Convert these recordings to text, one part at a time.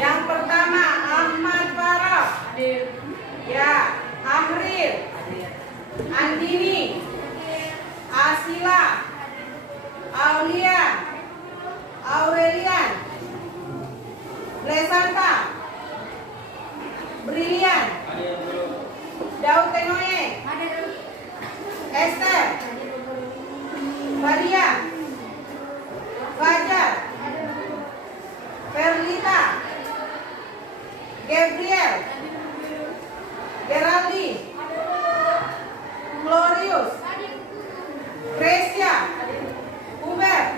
Yang pertama Ahmad Farah, ya, Amril, Andini, Asila, Aulia, Aurelian, Blesanta, Brilian, Daud Tenoe, Esther, Maria, Fajar, Ferlita, Gabriel, Geraldine, Glorious, Gracia, Hubert,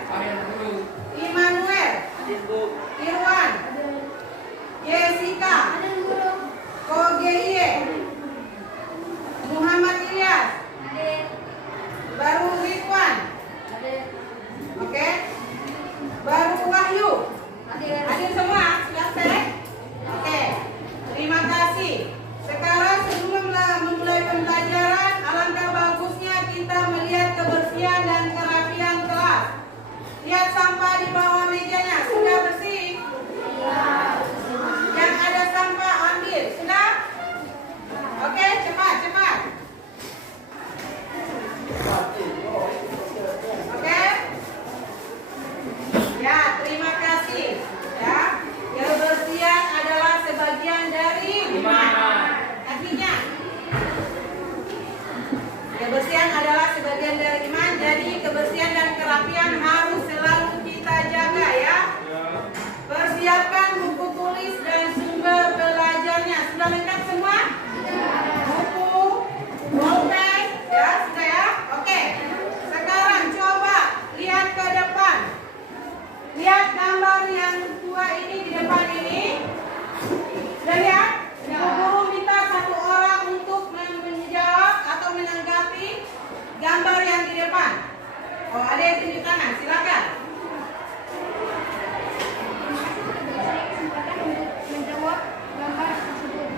Immanuel, Irwan, Jessica, Kogeye, Muhammad Ilyas, baru Ridwan, oke, baru Wahyu, hadir semua, sudah selesai? Oke, terima kasih. Sekarang sebelum memulai pembelajaran, alangkah bagusnya kita melihat kebersihan dan kerapian kelas. Lihat sampah di bawah mejanya, sudah bersih? Yang ada sampah ambil, sudah? Oke, cepat. Oke? Ya, terima kasih. Ya, kebersihan adalah sebagian dari iman. Artinya, kebersihan adalah sebagian dari iman. Jadi kebersihan dan kerapian harus selalu kita jaga ya. Persiapkan buku tulis dan sumber belajarnya. Sudah lengkap semua? Buku, pulpen, ya sudah ya. Oke. Sekarang coba lihat ke depan. Lihat gambar yang dua ini di depan ini. Sudah lihat? Ibu guru minta satu orang untuk menjawab atau menanggapi gambar yang di depan. Oh, ada yang tunjuk tangan, silakan. Menjawab gambar tersebut.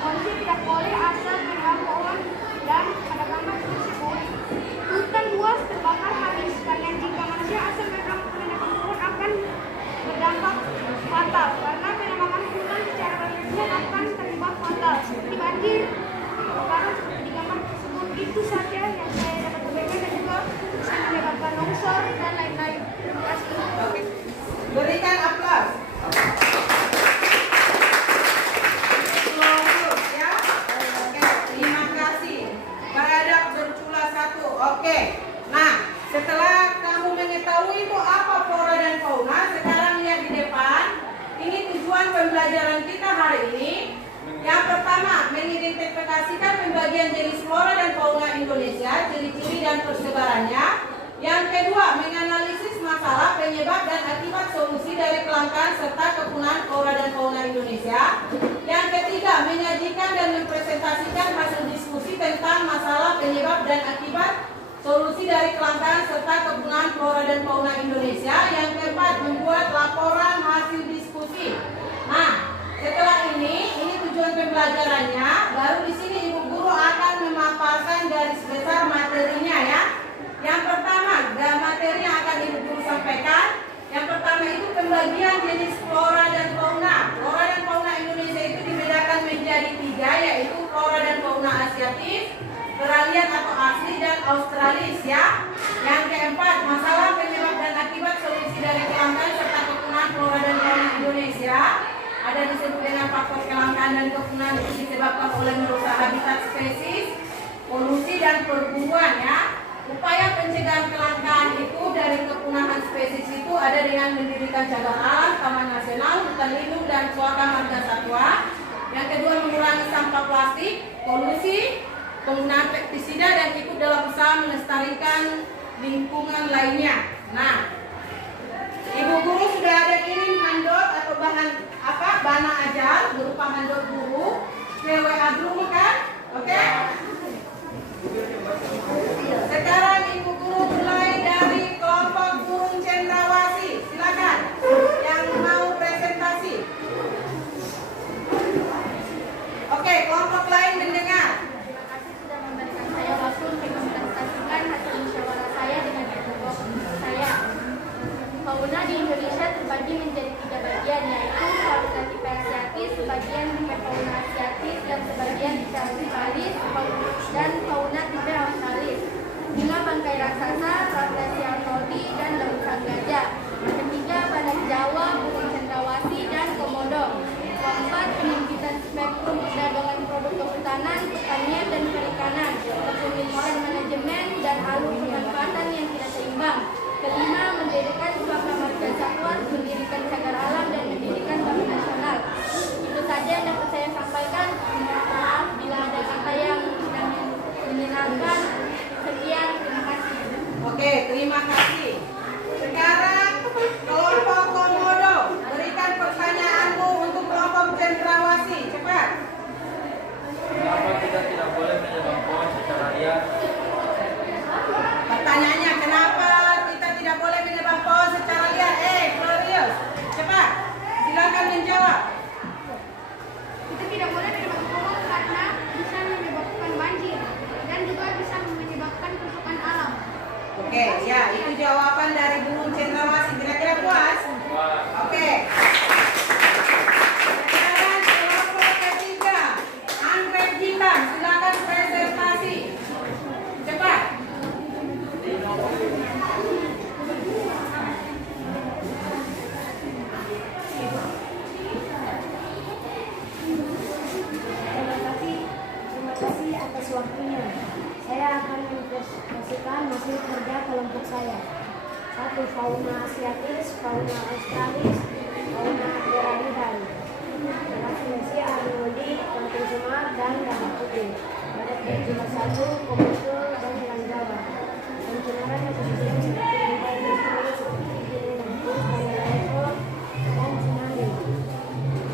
Manusia tidak boleh asal menelan pohon dan pada gambar tersebut hutan luas terbakar habis, karena jika manusia asal menelan pohon akan berdampak fatal, karena penebangan hutan secara berlebihan akan terlibat fatal seperti banjir, kebakaran seperti di gambar tersebut. Itu saja yang saya dapat sampaikan dan juga bisa menyebabkan longsor dan lain-lain. Terima kasih. Oke. Berikan aplaus. Ya. Oke, terima kasih. Beradab bercula satu. Oke. Nah, setelah kamu mengetahui itu apa flora dan fauna, sekarang lihat di depan. Ini tujuan pembelajaran kita hari ini. Yang pertama, mengidentifikasikan pembagian jenis flora dan fauna Indonesia, ciri-ciri dan persebarannya. Yang kedua, menganalisis masalah, penyebab dan akibat solusi dari kelangkaan serta kepunahan flora dan fauna Indonesia. Yang ketiga, menyajikan dan mempresentasikan hasil diskusi tentang masalah, penyebab dan akibat solusi dari kelangkaan serta kepunahan flora dan fauna Indonesia. Yang keempat, membuat laporan hasil diskusi. Nah, setelah ini tujuan pembelajarannya. Baru di sini ibu guru akan memaparkan garis besar materinya ya. Yang pertama, materi yang akan ibu guru sampaikan. Yang pertama itu pembagian jenis flora dan fauna. Flora dan fauna Indonesia itu dibedakan menjadi 3, yaitu flora dan fauna asiatis, peralihan atau asli, dan australis ya. Yang keempat, masalah, penyebab dan akibat solusi dari kelangkaan serta kepunahan flora dan fauna Indonesia. Ada disebut dengan faktor kelangkaan dan kepunahan itu disebabkan oleh merusak habitat spesies, polusi dan perburuan ya. Upaya pencegahan kelangkaan itu dari kepunahan spesies ada dengan mendirikan cagar alam, taman nasional, hutan lindung, dan suaka marga satwa. Yang kedua, mengurangi sampah plastik, polusi, penggunaan pestisida, dan ikut dalam usaha melestarikan lingkungan lainnya. Nah, Ibu guru sudah ada kirim handot atau bana ajal berupa handot guru ke WA guru kan? Oke? Sekarang Ibu guru mulai dari kelompok burung cendrawasih. Silakan yang mau presentasi. Oke, kelompok lain mendengar. Terima kasih sudah memberikan saya waktu untuk mempresentasikan hasil musyawarah saya dengan kelompok saya. Fauna di Indonesia terbagi menjadi 3 bagian, yaitu fauna tipe asiatis, sebagian tipe fauna asiatis, dan sebagian tipe australis, dan fauna tipe australis. Bunga bangkai raksasa, Rafflesia arnoldi, dan daun gajah. Ketiga, badak Jawa, burung cendrawasih, dan komodo. Keempat, penyempitan spektrum perdagangan produk kehutanan, pertanian, dan perikanan, kepemilikan manajemen, dan alur pemanfaatan yang tidak seimbang. Kelima, mendirikan suaka marga satwa, mendirikan cagar alam, dan mendirikan taman nasional. Itu saja yang dapat saya sampaikan. Maaf bila ada kata yang menyenangkan. Sekian, terima kasih. Oke, terima kasih. Sekarang kelompok komodo, berikan pertanyaanmu untuk kelompok cendrawasih. Cepat. Kenapa kita tidak boleh menebang pohon secara liar? Pertanyaannya, kenapa kita tidak boleh menebang pohon secara liar? Glorious. Cepat. Silakan menjawab. Kita tidak boleh menebang pohon karena bisa menyebabkan banjir dan juga bisa menyebabkan kerusakan alam. Oke, ya, itu jawaban dari burung cendrawasih. Kira-kira puas? Oke. Sekarang kelompok ketiga, anggrek hitam. Silakan presentasi. Cepat. Terima kasih atas waktunya. Saya akan mempresentasikan hasil kerja kelompok saya. 1. Fauna asiatis, fauna australis, fauna piramidal, Rafflesia arnoldi, kantung semar, dan dahan putih. Badak berjumlah 1, komodo, dan hewan Jawa. Pencemaran ekosistem seperti limbah industri, seperti jenis level, dan tsunami.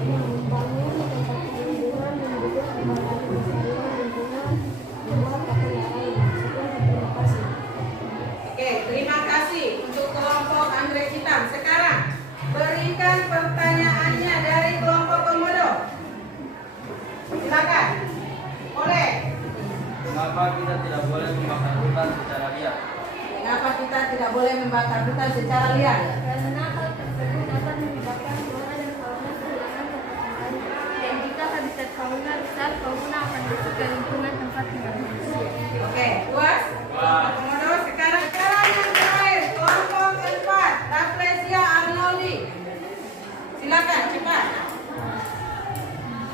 Membangun tempat perlindungan, mendukung kembali kelestarian lingkungan, membuat pakan lain. Sekian, terima kasih. Oke, terima kasih untuk kelompok anggrek hitam. Sekarang berikan pertanyaannya dari kelompok komodo. Silakan. Boleh. Kenapa kita tidak boleh membakar hutan secara liar? Mengapa kita tidak boleh membakar hutan secara liar? Karena hal tersebut dapat menyebabkan flora dan fauna kehilangan ketersediaan, dan jika habitat fauna rusak, fauna akan masuk ke lingkungan tempat tinggal manusia. Oke, puas? Kelompok komodo. Sekarang yang terakhir, kelompok 4, Rafflesia arnoldi. Silakan, cepat.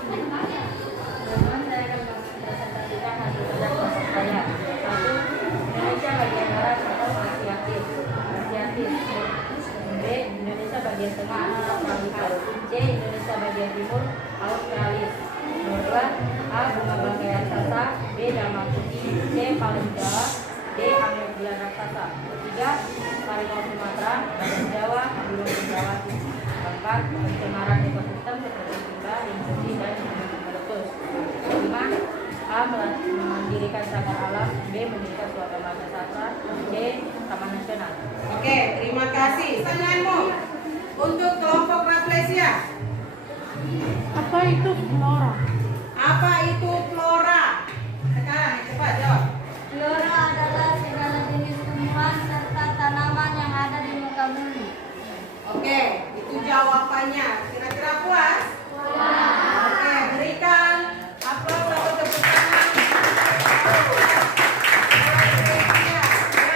Teman-teman, saya akan mempresentasikan hasil kerja kelompok saya. 1. Indonesia bagian barat atau asiatis. B. Indonesia bagian tengah atau tropikal. C. Indonesia bagian timur australis. Nomor 2. A. Bunga bangkai raksasa. B. Daman putih. C. Paling Jawa. D. Anggrek bulan raksasa. 3. Harimau Sumatera, badak Jawa, burung cendrawasih. 4. Pencemaran ekosistem seperti limbah industri dan meletus. 5. A. Mendirikan cagar alam. B. Mendirikan suaka marga satwa. C. Taman nasional. Oke, terima kasih. Pertanyaanmu untuk kelompok Rafflesia. Apa itu flora? Apa itu flora? Sekarang cepat jawab. Flora adalah segala jenis tumbuhan serta tanaman yang ada di muka bumi. Oke, itu jawabannya. Kira-kira puas? Oke, berikan aplaus atau tepuk tangan. Ya,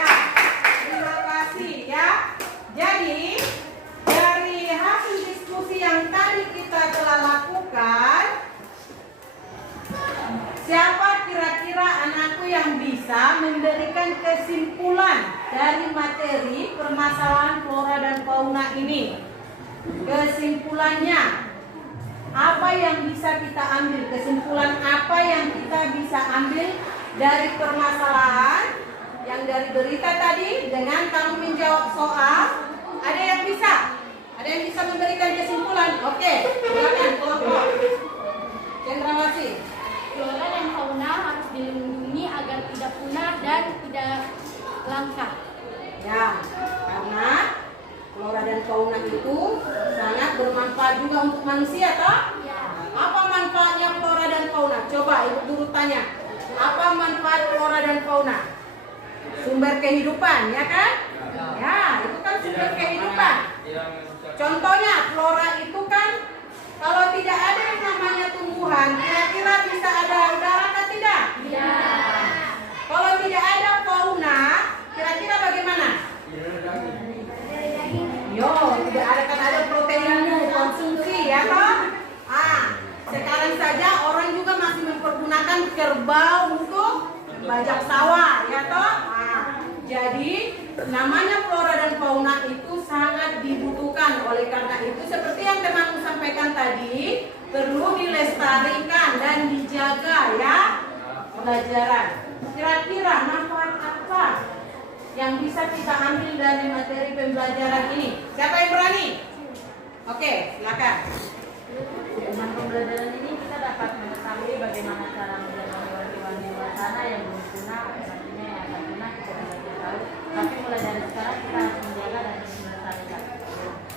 terima kasih ya. Jadi dari hasil diskusi yang tadi kita telah lakukan, siapa kira-kira anakku yang bisa memberikan kesimpulan dari materi permasalahan flora dan dan fauna ini. Kesimpulannya, apa yang bisa kita ambil? Kesimpulan apa yang kita bisa ambil dari permasalahan yang dari berita tadi dengan kamu menjawab soal? Ada yang bisa? Ada yang bisa memberikan kesimpulan? Oke, silakan kelompok. Cendrawasih. Flora dan fauna harus dilindungi agar tidak punah dan tidak langka. Ya, karena flora dan fauna itu sangat bermanfaat juga untuk manusia, toh? Apa manfaatnya flora dan fauna? Coba ibu guru tanya. Apa manfaat flora dan fauna? Sumber kehidupan, ya kan? Ya, itu kan sumber kehidupan. Contohnya, flora itu kan kalau tidak ada yang namanya tumbuhan, kira-kira bisa ada udara atau tidak? Ya. Kalau tidak ada fauna, kira-kira bagaimana? Yo, tidak ada kan ada proteinmu konsumsi, ya toh? Sekarang saja orang juga masih mempergunakan kerbau untuk bajak sawah, ya toh? Jadi namanya flora dan fauna itu sangat dibutuhkan. Oleh karena itu seperti yang temanku sampaikan tadi, perlu dilestarikan dan dijaga ya pelajaran. Kira-kira manfaat apa yang bisa kita ambil dari materi pembelajaran ini? Siapa yang berani? Oke, silakan. Dengan pembelajaran ini kita dapat mengetahui bagaimana cara menjaga hewan-hewan di luar sana yang belum punah atau nantinya yang akan punah kita tidak tahu. Tapi mulai dari sekarang kita harus menjaga dan melestarikan.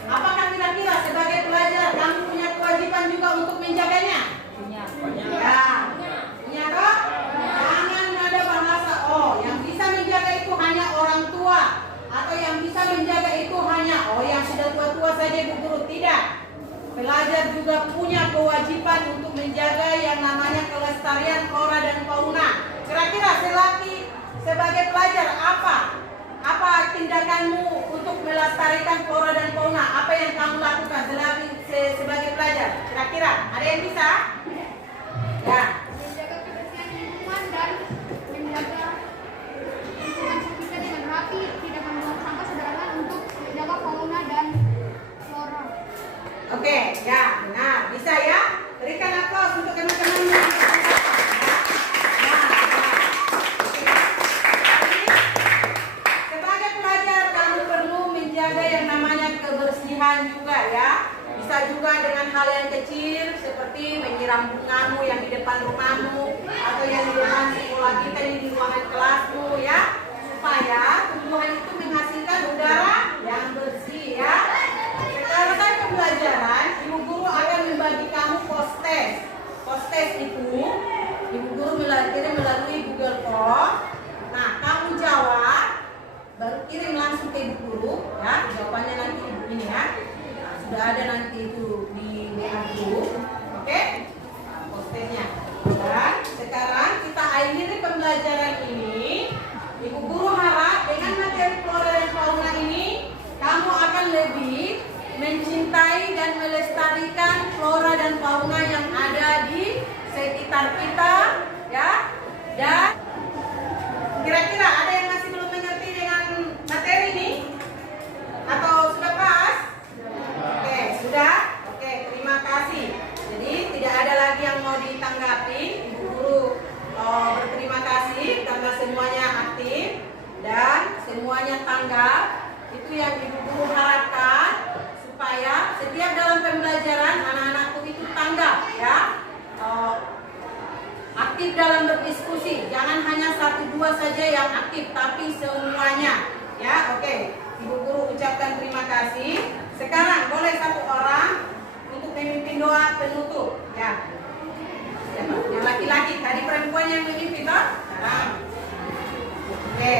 Apakah kira-kira sebagai pelajar kamu punya kewajiban juga untuk menjaganya? Punya. Ya, punya toh? Jangan ada bahasa yang bisa menjaga itu hanya orang tua atau yang bisa menjaga itu hanya yang sudah tua-tua saja ibu guru. Tidak. Pelajar juga punya kewajiban untuk menjaga yang namanya kelestarian flora dan fauna. Kira-kira sebagai pelajar apa tindakanmu untuk melestarikan flora dan fauna? Apa yang kamu lakukan sebagai pelajar? Kira-kira ada yang bisa? Ya. Menjaga kebersihan lingkungan dan menjaga lingkungan sekitar dengan rapi, tidak membuang sampah sembarangan untuk menjaga fauna dan flora. Oke, ya. Nah, bisa ya? Berikan aplaus untuk teman-teman. Sebagai pelajar kamu perlu menjaga yang namanya kebersihan juga ya. Bisa juga dengan hal yang kecil seperti menyiram bungamu yang di depan rumahmu atau yang di depan sekolah kita di ruangan kelasmu ya, supaya tumbuhan itu menghasilkan udara yang bersih ya. Selesai pembelajaran, ibu guru akan membagi kamu post-test. Post-test itu ibu guru kirim melalui Google Form. Nah, kamu jawab, baru kirim langsung ke ibu guru ya. Jawabannya nanti ini ya. Sudah ada nanti itu di WA group. Oke? Nah, post-testnya. Dan sekarang kita akhiri pembelajaran ini. Ibu guru harap dengan materi flora dan fauna ini kamu akan lebih mencintai dan melestarikan flora dan fauna yang ada di sekitar kita ya. Dan kira-kira ada yang masih belum mengerti dengan materi ini? Atau sudah pas? Oke, sudah? Oke, terima kasih. Jadi tidak ada lagi yang mau ditanggapi. Ibu guru berterima kasih karena semuanya aktif dan semuanya tanggap. Itu yang ibu guru harapkan, supaya setiap dalam pembelajaran anak-anakku itu tanggap ya, aktif dalam berdiskusi. Jangan hanya 1-2 saja yang aktif, tapi semuanya ya. Oke, ibu guru ucapkan terima kasih. Sekarang boleh satu orang untuk memimpin doa penutup ya. Siapa? Yang laki-laki, tadi perempuan yang memimpin toh? Sekarang. Oke.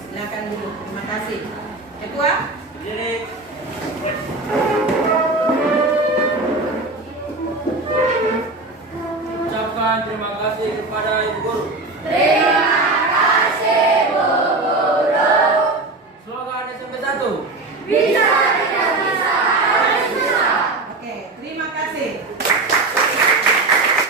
Silakan dulu. Terima kasih. Ketua? Jadi